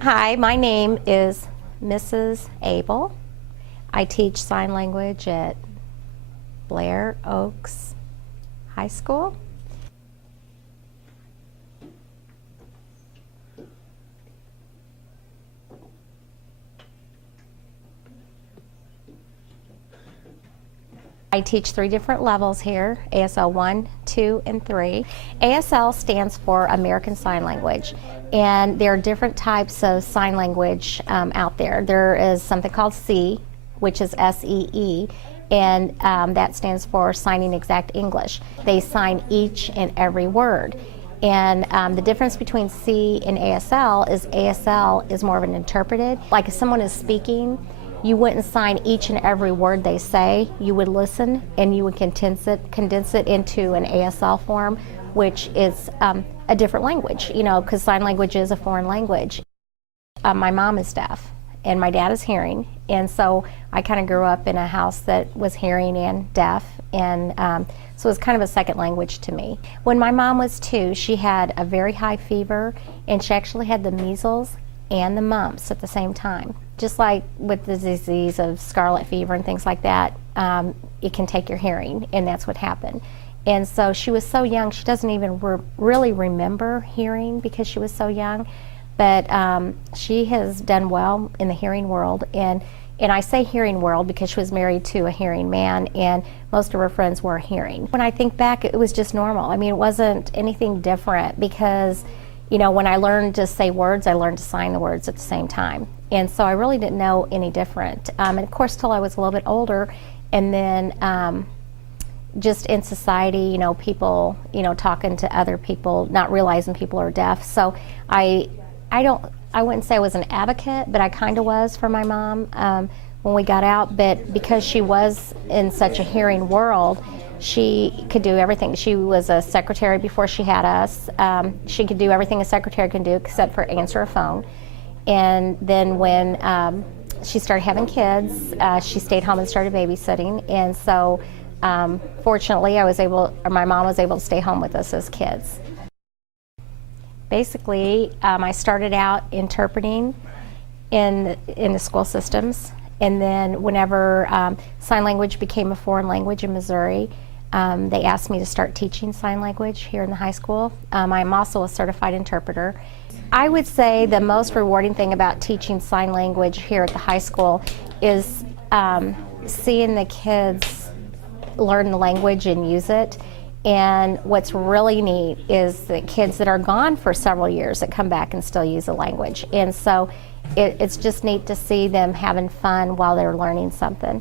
Hi, my name is Mrs. Abel. I teach sign language at Blair Oaks High School. I teach 3 different levels here, ASL 1, 2, and 3. ASL stands for American Sign Language, and there are different types of sign language out there. There is something called C, which is SEE, and that stands for Signing Exact English. They sign each and every word. And the difference between C and ASL is more of an interpreted. Like if someone is speaking, you wouldn't sign each and every word they say. You would listen and you would condense it into an ASL form, which is a different language, you know, because sign language is a foreign language. My mom is deaf and my dad is hearing, and so I kind of grew up in a house that was hearing and deaf, and so it was kind of a second language to me. When my mom was 2, she had a very high fever, and she actually had the measles and the mumps at the same time. Just like with the disease of scarlet fever and things like that, it can take your hearing, and that's what happened. And so she was so young, she doesn't even really remember hearing because she was so young, but she has done well in the hearing world. And I say hearing world because she was married to a hearing man, and most of her friends were hearing. When I think back, it was just normal. I mean, it wasn't anything different because, you know, when I learned to say words, I learned to sign the words at the same time. And so I really didn't know any different. And of course, till I was a little bit older, and then just in society, you know, people, you know, talking to other people, not realizing people are deaf. So I wouldn't say I was an advocate, but I kind of was for my mom when we got out. But because she was in such a hearing world, she could do everything. She was a secretary before she had us. She could do everything a secretary can do except for answer a phone. And then when she started having kids, she stayed home and started babysitting. And so fortunately, my mom was able to stay home with us as kids. Basically, I started out interpreting in the school systems. And then whenever sign language became a foreign language in Missouri, they asked me to start teaching sign language here in the high school. I'm also a certified interpreter. I would say the most rewarding thing about teaching sign language here at the high school is seeing the kids learn the language and use it. And what's really neat is the kids that are gone for several years that come back and still use the language. And so it's just neat to see them having fun while they're learning something.